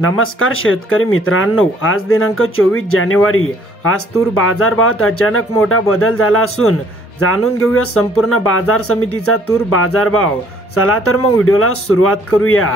नमस्कार शेतकरी मित्रांनो, आज दिनांक 24 जानेवारी। आज तूर बाजारभावात अचानक मोठा बदल झाला असून जाणून घेऊया संपूर्ण बाजार समितीचा तूर बाजारभाव। चला तर मग व्हिडिओला सुरुवात करूया।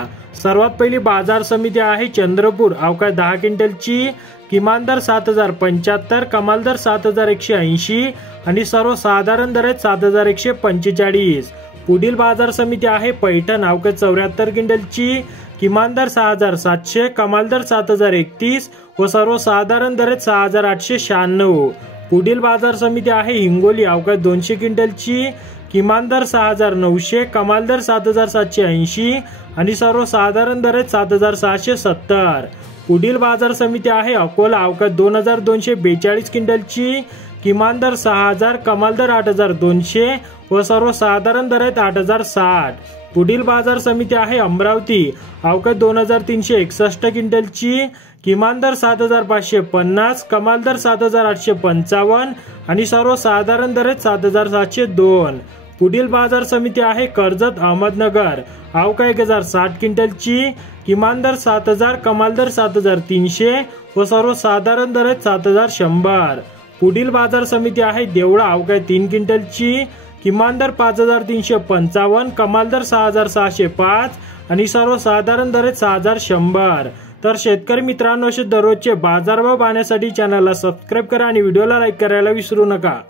सर्वात पहिली बाजार समिती आहे चंद्रपूर। अवकाश 10 क्विंटलची किमान दर 7075, कमाल दर 7180 आणि सर्वसाधारण दर 7145। पुढील बाजार समिती आहे पैठण। अवकाश 74 क्विंटलची किमान दर 6700, कमाल दर 7031 व सर्वसाधारण दर 6896। पुढील बाजार समिती आहे हिंगोली। अवकाश 200 क्विंटलची किमान दर 6900, कमाल दर 7780 आणि सर्वसाधारण दर 7670। पुढील बाजार समिती आहे अकोला। अवकाश 2242 क्विंटलची किमान दर 6000, कमाल दर 8200 व सर्वसाधारण दर 8060। पुढील बाजार समिती आहे अमरावती। अवकाश 2361 क्विंटलची किमान दर 7550, कमाल दर 7855 आणि सर्वसाधारण दर 7702। पुढील बाजार समिती आहे कर्जत अहमदनगर। अवकाश 1060 क्विंटलची किमान दर 7000, कमाल दर 7300 व सर्वसाधारण दर 7100। पुढील बाजार समिती आहे देवळा। अवकाश 3 क्विंटलची किमान दर 5355, कमाल दर 6605 आणि सर्वसाधारण दर 6100। तर शेतकरी मित्रांनो, असे दररोजचे बाजारभाव पाहण्यासाठी चॅनलला सबस्क्राईब करा आणि व्हिडिओला लाईक करायला विसरू नका।